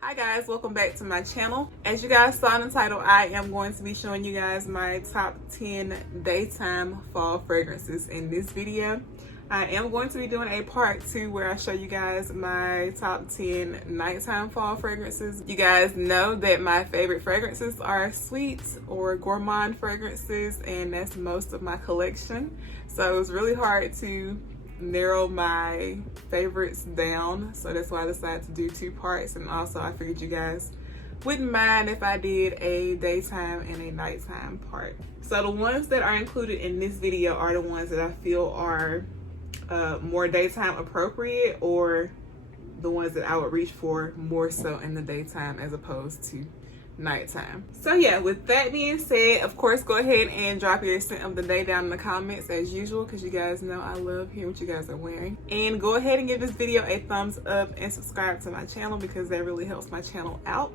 Hi guys, welcome back to my channel. As you guys saw in the title, I am going to be showing you guys my top 10 daytime fall fragrances in this video. I am going to be doing a part 2 where I show you guys my top 10 nighttime fall fragrances. You guys know that my favorite fragrances are sweet or gourmand fragrances, and that's most of my collection. So it was really hard to narrow my favorites down, so that's why I decided to do 2 parts. And also I figured you guys wouldn't mind if I did a daytime and a nighttime part. So the ones that are included in this video are the ones that I feel are more daytime appropriate, or the ones that I would reach for more so in the daytime as opposed to nighttime. So yeah, with that being said, of course, go ahead and drop your scent of the day down in the comments as usual, because you guys know I love hearing what you guys are wearing. And go ahead and give this video a thumbs up and subscribe to my channel, because that really helps my channel out.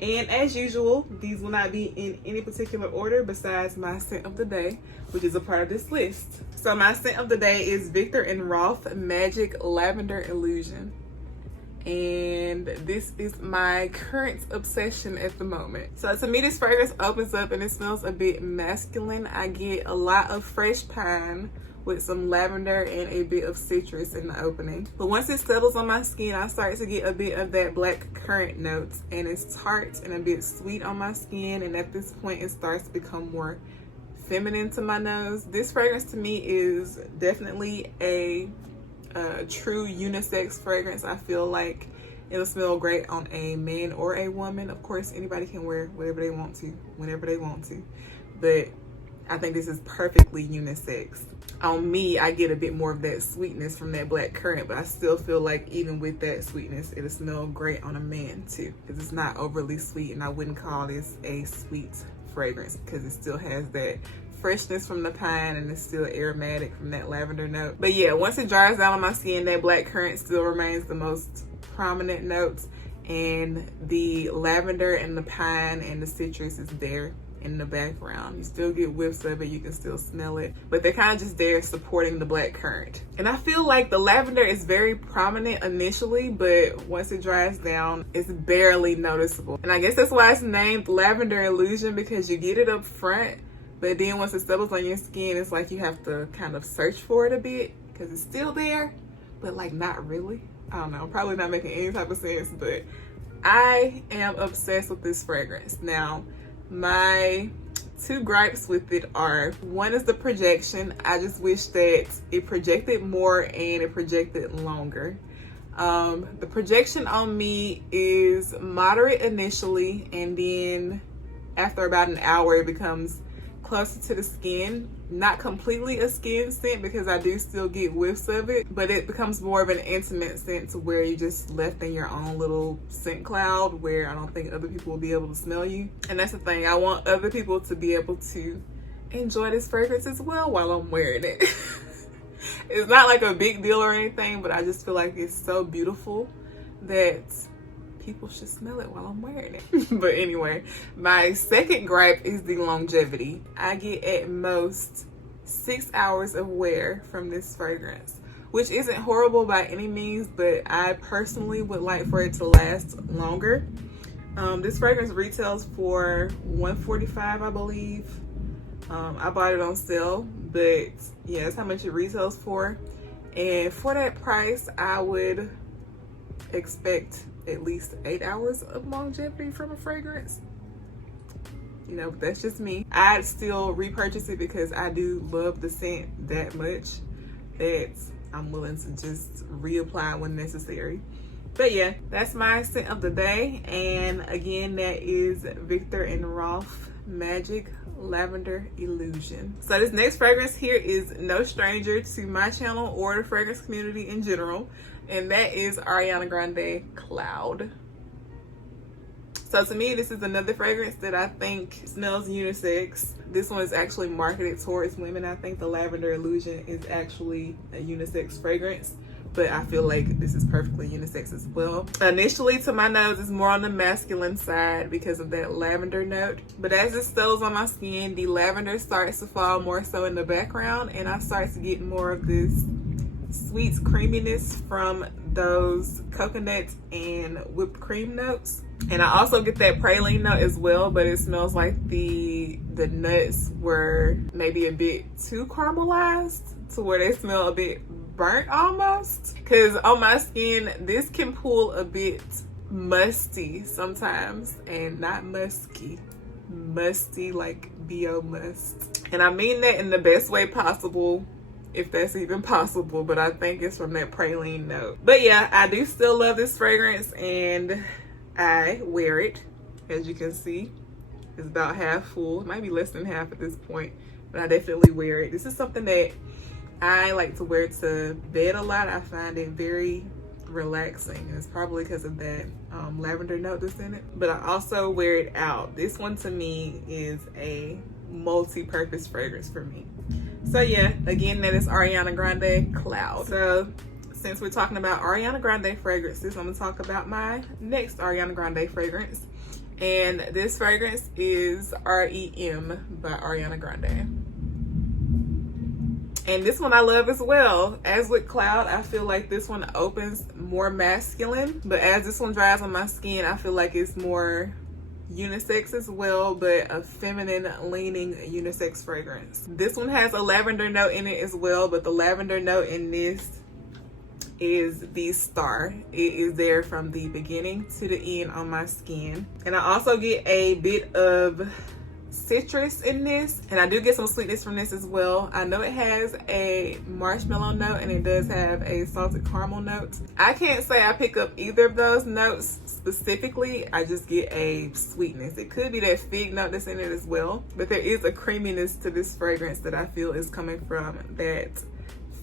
And as usual, these will not be in any particular order besides my scent of the day, which is a part of this list. So my scent of the day is Viktor & Rolf Magic Lavender Illusion. And this is my current obsession at the moment. So to me, this fragrance opens up and it smells a bit masculine. I get a lot of fresh pine with some lavender and a bit of citrus in the opening. But once it settles on my skin, I start to get a bit of that black currant notes, and it's tart and a bit sweet on my skin. And at this point, it starts to become more feminine to my nose. This fragrance to me is definitely a true unisex fragrance. I feel like it'll smell great on a man or a woman. Of course, anybody can wear whatever they want to, whenever they want to, but I think this is perfectly unisex. On me, I get a bit more of that sweetness from that black currant, but I still feel like even with that sweetness, it'll smell great on a man too, because it's not overly sweet, and I wouldn't call this a sweet fragrance because it still has that freshness from the pine and it's still aromatic from that lavender note. But yeah, once it dries down on my skin, that black currant still remains the most prominent notes, and the lavender and the pine and the citrus is there in the background. You still get whiffs of it, you can still smell it, but they're kind of just there supporting the black currant. And I feel like the lavender is very prominent initially, but once it dries down, it's barely noticeable. And I guess that's why it's named Lavender Illusion, because you get it up front, but then once it settles on your skin, it's like you have to kind of search for it a bit, because it's still there, but like not really. I don't know, probably not making any type of sense, but I am obsessed with this fragrance. Now, my 2 gripes with it are, one is the projection. I just wish that it projected more and it projected longer. The projection on me is moderate initially, and then after about an hour it becomes closer to the skin. Not completely a skin scent, because I do still get whiffs of it, but it becomes more of an intimate scent to where you just left in your own little scent cloud where I don't think other people will be able to smell you. And that's the thing, I want other people to be able to enjoy this fragrance as well while I'm wearing it. It's not like a big deal or anything, but I just feel like it's so beautiful that people should smell it while I'm wearing it. But anyway, my second gripe is the longevity. I get at most 6 hours of wear from this fragrance, which isn't horrible by any means, but I personally would like for it to last longer. This fragrance retails for $145, I believe. I bought it on sale, but yeah, that's how much it retails for. And for that price, I would expect at least 8 hours of longevity from a fragrance. You know, that's just me. I'd still repurchase it because I do love the scent that much that I'm willing to just reapply when necessary. But yeah, that's my scent of the day. And again, that is Viktor & Rolf Magic Lavender Illusion. So this next fragrance here is no stranger to my channel or the fragrance community in general, and that is Ariana Grande Cloud. So to me, this is another fragrance that I think smells unisex. This one is actually marketed towards women. I think the Lavender Illusion is actually a unisex fragrance, but I feel like this is perfectly unisex as well. Initially, to my nose, it's more on the masculine side because of that lavender note. But as it settles on my skin, the lavender starts to fall more so in the background, and I start to get more of this sweet creaminess from those coconut and whipped cream notes. And I also get that praline note as well, but it smells like the nuts were maybe a bit too caramelized to where they smell a bit burnt almost. Because on my skin, this can pull a bit musty sometimes, and not musky. Musty like B.O. must. And I mean that in the best way possible, if that's even possible, but I think it's from that praline note. But yeah, I do still love this fragrance, and I wear it. As you can see, it's about half full. It might be less than half at this point, but I definitely wear it. This is something that I like to wear to bed a lot. I find it very relaxing. It's probably because of that lavender note that's in it, but I also wear it out. This one to me is a multi-purpose fragrance for me. So yeah, again, that is Ariana Grande Cloud. So since we're talking about Ariana Grande fragrances, I'm gonna talk about my next Ariana Grande fragrance, and this fragrance is REM by Ariana Grande. And this one I love as well. As with Cloud, I feel like this one opens more masculine, but as this one dries on my skin, I feel like it's more unisex as well, but a feminine leaning unisex fragrance. This one has a lavender note in it as well, but the lavender note in this is the star. It is there from the beginning to the end on my skin. And I also get a bit of citrus in this, and I do get some sweetness from this as well. I know it has a marshmallow note, and it does have a salted caramel note. I can't say I pick up either of those notes specifically. I just get a sweetness. It could be that fig note that's in it as well, but there is a creaminess to this fragrance that I feel is coming from that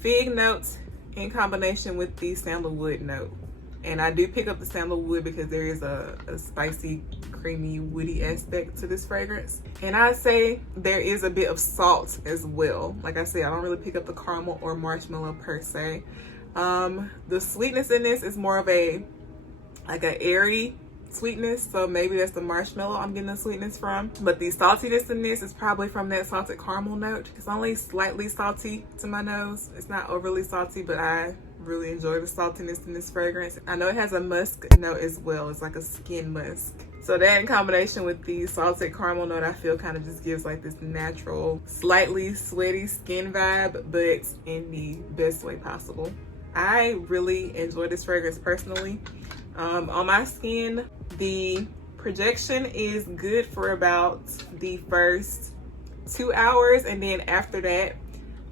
fig note in combination with the sandalwood note. And I do pick up the sandalwood because there is a spicy, creamy, woody aspect to this fragrance. And I'd say there is a bit of salt as well. Like I said, I don't really pick up the caramel or marshmallow per se. The sweetness in this is more of a airy sweetness, so maybe that's the marshmallow I'm getting the sweetness from. But the saltiness in this is probably from that salted caramel note. It's only slightly salty to my nose. It's not overly salty, but I really enjoy the saltiness in this fragrance. I know it has a musk note as well. It's like a skin musk. So that in combination with the salted caramel note, I feel kind of just gives like this natural, slightly sweaty skin vibe, but in the best way possible. I really enjoy this fragrance personally. On my skin, the projection is good for about the first 2 hours, and then after that,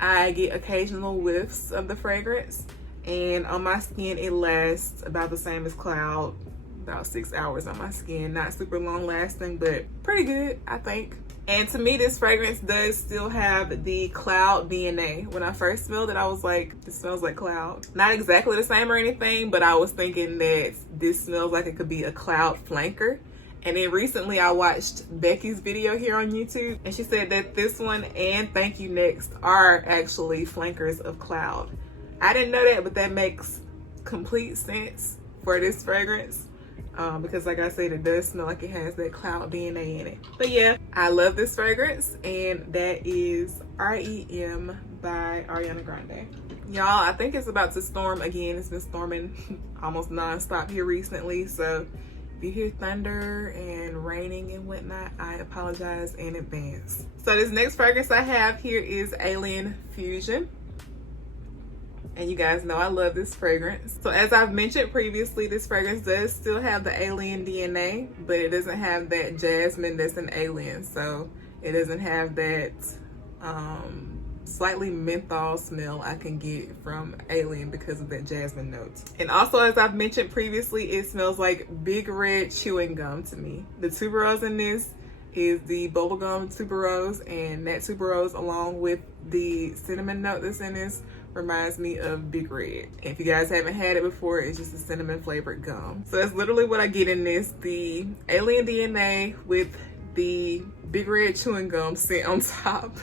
I get occasional whiffs of the fragrance. And on my skin, it lasts about the same as Cloud, about 6 hours on my skin. Not super long lasting, but pretty good, I think. And to me, this fragrance does still have the Cloud DNA. When I first smelled it, I was like, this smells like Cloud. Not exactly the same or anything, but I was thinking that this smells like it could be a Cloud flanker. And then recently I watched Becky's video here on YouTube, and she said that this one and Thank You Next are actually flankers of Cloud. I didn't know that, but that makes complete sense for this fragrance. Because like I said, it does smell like it has that Cloud DNA in it. But yeah, I love this fragrance, and that is REM by Ariana Grande. Y'all, I think it's about to storm again. It's been storming almost non-stop here recently, so if you hear thunder and raining and whatnot, I apologize in advance. So this next fragrance I have here is Alien Fusion. And you guys know I love this fragrance. So as I've mentioned previously, this fragrance does still have the Alien DNA, but it doesn't have that jasmine that's in Alien. So it doesn't have that slightly menthol smell I can get from Alien because of that jasmine note. And also, as I've mentioned previously, it smells like big red chewing gum to me. The tuberose in this is the bubblegum tuberose, and that tuberose along with the cinnamon note that's in this reminds me of Big Red. If you guys haven't had it before, it's just a cinnamon flavored gum. So that's literally what I get in this, the Alien DNA with the Big Red chewing gum scent on top.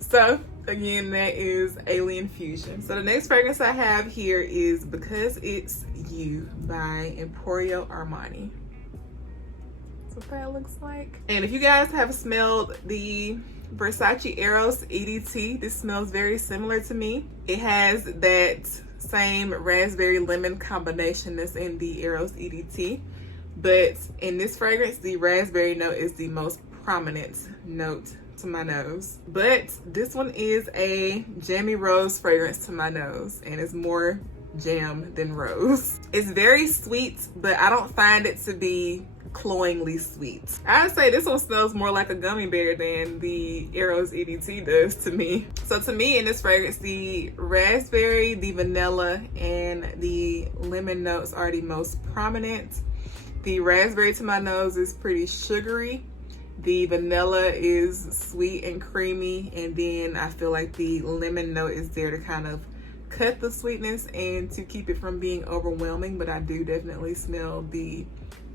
So again, that is Alien Fusion. So the next fragrance I have here is Because It's You by Emporio Armani. That's what that looks like. And if you guys have smelled the Versace Eros EDT, this smells very similar to me. It has that same raspberry lemon combination that's in the Eros EDT, but in this fragrance, the raspberry note is the most prominent note to my nose. But this one is a jammy rose fragrance to my nose, and it's more jam than rose. It's very sweet, but I don't find it to be cloyingly sweet. I'd say this one smells more like a gummy bear than the Eros EDT does to me. So to me, in this fragrance, the raspberry, the vanilla, and the lemon notes are the most prominent. The raspberry to my nose is pretty sugary. The vanilla is sweet and creamy, and then I feel like the lemon note is there to kind of cut the sweetness and to keep it from being overwhelming, but I do definitely smell the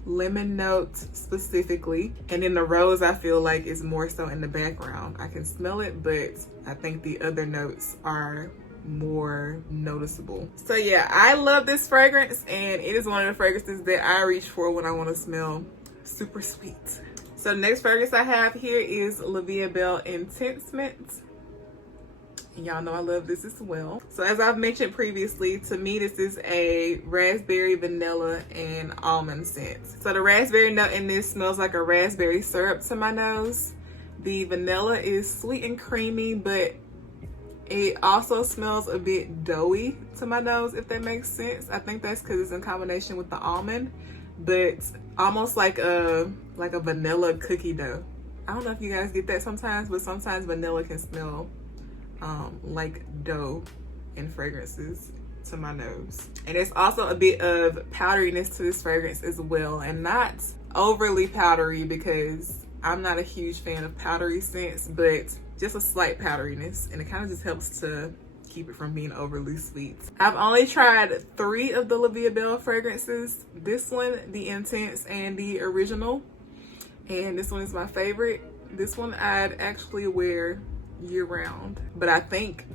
lemon note specifically. And then the rose, I feel like, is more so in the background. I can smell it, but I think the other notes are more noticeable. So yeah, I love this fragrance, and it is one of the fragrances that I reach for when I want to smell super sweet. So the next fragrance I have here is La Vie Belle Intense Mint. Y'all know I love this as well. So as I've mentioned previously, to me this is a raspberry, vanilla, and almond scent. So the raspberry note in this smells like a raspberry syrup to my nose. The vanilla is sweet and creamy, but it also smells a bit doughy to my nose, if that makes sense. I think that's because it's in combination with the almond, but almost like a vanilla cookie dough. I don't know if you guys get that sometimes, but sometimes vanilla can smell like dough in fragrances to my nose. And there's also a bit of powderiness to this fragrance as well, and not overly powdery because I'm not a huge fan of powdery scents, but just a slight powderiness, and it kind of just helps to keep it from being overly sweet. I've only tried 3 of the La Vie Belle fragrances. This one, the Intense, and the Original, and this one is my favorite. This one I'd actually wear year round, but I think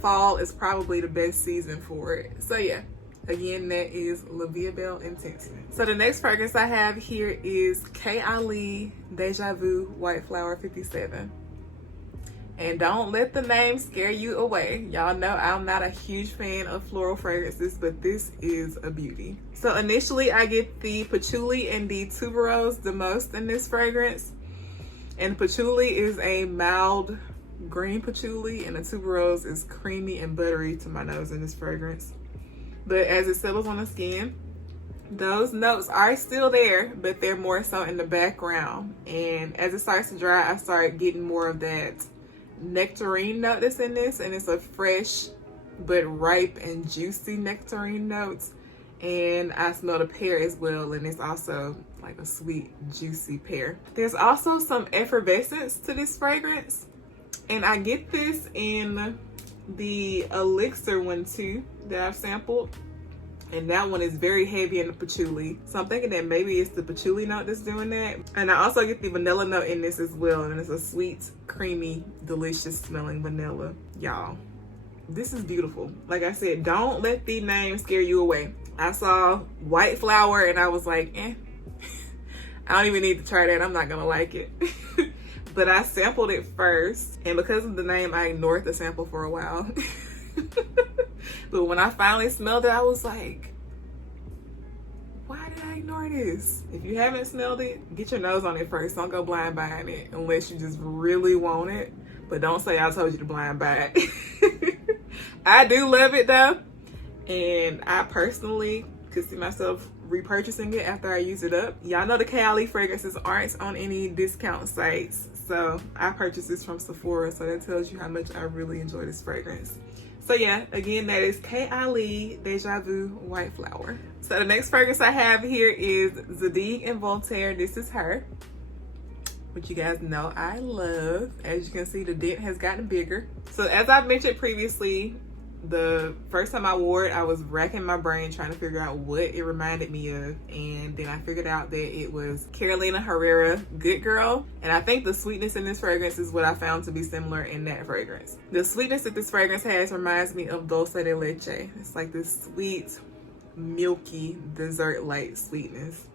fall is probably the best season for it. So yeah, again, that is La Vie Belle Intense. So the next fragrance I have here is Cali Deja Vu White Flower 57. And don't let the name scare you away. Y'all know I'm not a huge fan of floral fragrances, but this is a beauty. So initially I get the patchouli and the tuberose the most in this fragrance. And patchouli is a mild green patchouli, and the tuberose is creamy and buttery to my nose in this fragrance. But as it settles on the skin, those notes are still there, but they're more so in the background. And as it starts to dry, I start getting more of that nectarine note that's in this, and it's a fresh but ripe and juicy nectarine notes. And I smell the pear as well, and it's also like a sweet, juicy pear. There's also some effervescence to this fragrance, and I get this in the Elixir one too that I've sampled, and that one is very heavy in the patchouli. So I'm thinking that maybe it's the patchouli note that's doing that. And I also get the vanilla note in this as well, and it's a sweet, creamy, delicious smelling vanilla. Y'all, this is beautiful. Like I said, don't let the name scare you away. I saw white flower and I was like, I don't even need to try that. I'm not gonna like it. But I sampled it first, and because of the name, I ignored the sample for a while. But when I finally smelled it, I was like, why did I ignore this? If you haven't smelled it, get your nose on it first. Don't go blind buying it unless you just really want it. But don't say I told you to blind buy it. I do love it though, and I personally could see myself repurchasing it after I use it up. Y'all know the Cali fragrances aren't on any discount sites, so I purchased this from Sephora, so that tells you how much I really enjoy this fragrance. So yeah, again, that is Cali Deja Vu White Flower. So the next fragrance I have here is Zadig and Voltaire. This is her, which you guys know I love. As you can see, the dent has gotten bigger. So as I've mentioned previously, the first time I wore it, I was racking my brain trying to figure out what it reminded me of, and then I figured out that it was Carolina Herrera Good Girl, and I think the sweetness in this fragrance is what I found to be similar in that fragrance. The sweetness that this fragrance has reminds me of Dulce de Leche. It's like this sweet, milky, dessert-like sweetness.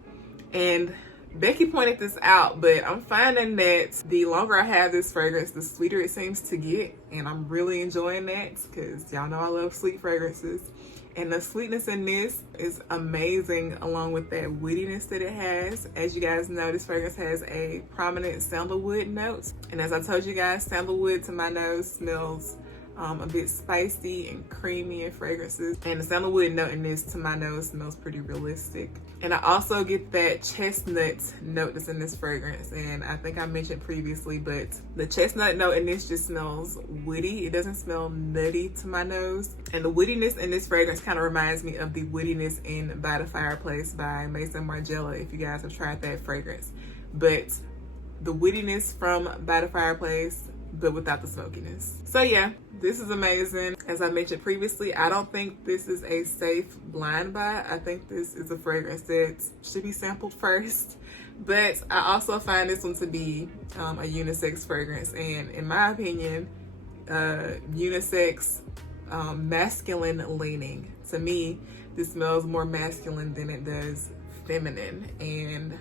And Becky pointed this out, but I'm finding that the longer I have this fragrance, the sweeter it seems to get, and I'm really enjoying that because y'all know I love sweet fragrances. And the sweetness in this is amazing, along with that woodiness that it has. As you guys know, this fragrance has a prominent sandalwood note. And as I told you guys, sandalwood to my nose smells a bit spicy and creamy in fragrances. And the sandalwood note in this to my nose smells pretty realistic. And I also get that chestnut note that's in this fragrance. And I think I mentioned previously, but the chestnut note in this just smells woody. It doesn't smell nutty to my nose. And the woodiness in this fragrance kind of reminds me of the woodiness in By the Fireplace by Mason Margiela, if you guys have tried that fragrance. But the woodiness from By the Fireplace, but without the smokiness. So yeah, this is amazing. As I mentioned previously, I don't think this is a safe blind buy. I think this is a fragrance that should be sampled first. But I also find this one to be a unisex fragrance. And in my opinion, unisex, masculine leaning. To me, this smells more masculine than it does feminine. And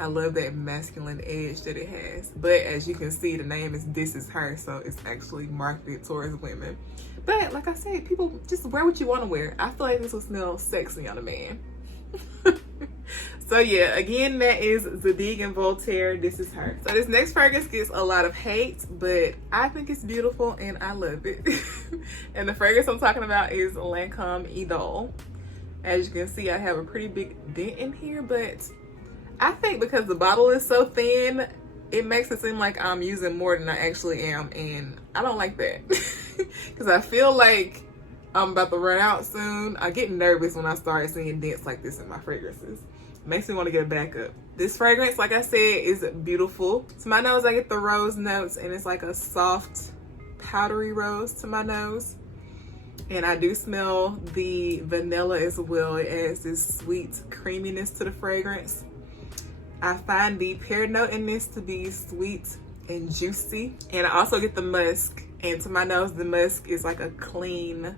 I love that masculine edge that it has. But as you can see, the name is This Is Her, so it's actually marketed towards women. But like I said, people just wear what you want to wear. I feel like this will smell sexy on a man. So yeah, again, that is Zadig and Voltaire, This Is Her. So this next fragrance gets a lot of hate, but I think it's beautiful and I love it. And the fragrance I'm talking about is Lancome E Doll. As you can see, I have a pretty big dent in here, but I think because the bottle is so thin, it makes it seem like I'm using more than I actually am, and I don't like that. Because I feel like I'm about to run out soon. I get nervous when I start seeing dents like this in my fragrances. It makes me want to get a backup. This fragrance, like I said, is beautiful. To my nose, I get the rose notes, and it's like a soft, powdery rose to my nose. And I do smell the vanilla as well. It adds this sweet creaminess to the fragrance. I find the pear note in this to be sweet and juicy. And I also get the musk. And to my nose, the musk is like a clean,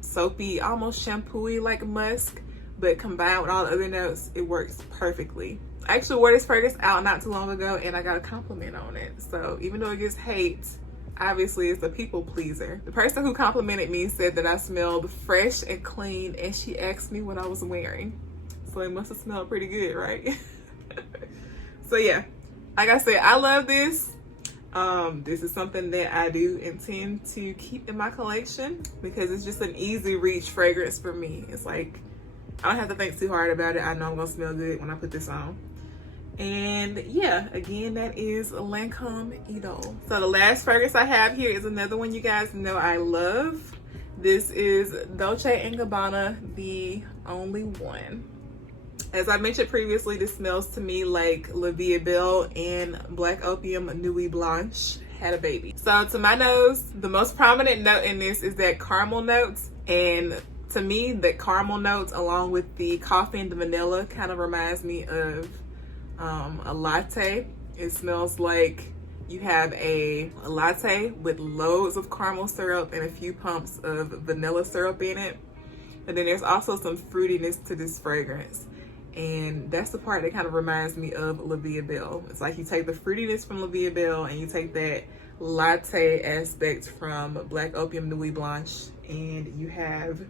soapy, almost shampoo-y like musk. But combined with all the other notes, it works perfectly. I actually wore this fragrance out not too long ago and I got a compliment on it. So even though it gets hate, obviously it's a people pleaser. The person who complimented me said that I smelled fresh and clean, and she asked me what I was wearing. So it must have smelled pretty good, right? So yeah, like I said, I love this. This is something that I do intend to keep in my collection because it's just an easy reach fragrance for me. It's like, I don't have to think too hard about it. I know I'm gonna smell good when I put this on. And yeah, again, that is Lancome E Doll. So the last fragrance I have here is another one you guys know I love. This is Dolce Gabbana, The Only One. As I mentioned previously, this smells to me like La Vie Est Belle and Black Opium Nuit Blanche had a baby. So to my nose, the most prominent note in this is that caramel notes. And to me, the caramel notes along with the coffee and the vanilla kind of reminds me of a latte. It smells like you have a latte with loads of caramel syrup and a few pumps of vanilla syrup in it. And then there's also some fruitiness to this fragrance. And that's the part that kind of reminds me of La Vie Est Belle. It's like you take the fruitiness from La Vie Est Belle and you take that latte aspect from Black Opium Nuit Blanche, and you have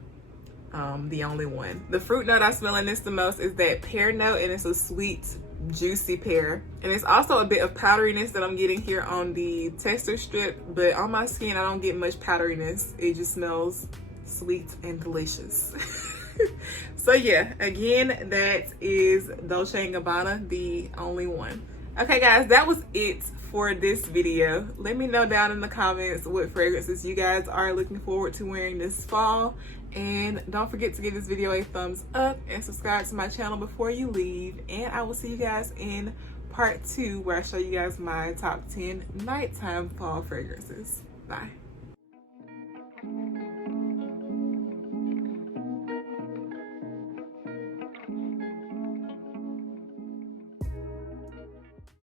The Only One. The fruit note I smell in this the most is that pear note, and it's a sweet, juicy pear. And it's also a bit of powderiness that I'm getting here on the tester strip, but on my skin I don't get much powderiness. It just smells sweet and delicious. So yeah, again, that is Dolce & Gabbana, The Only One. Okay guys, that was it for this video. Let me know down in the comments what fragrances you guys are looking forward to wearing this fall. And don't forget to give this video a thumbs up and subscribe to my channel before you leave. And I will see you guys in part 2 where I show you guys my top 10 nighttime fall fragrances. Bye.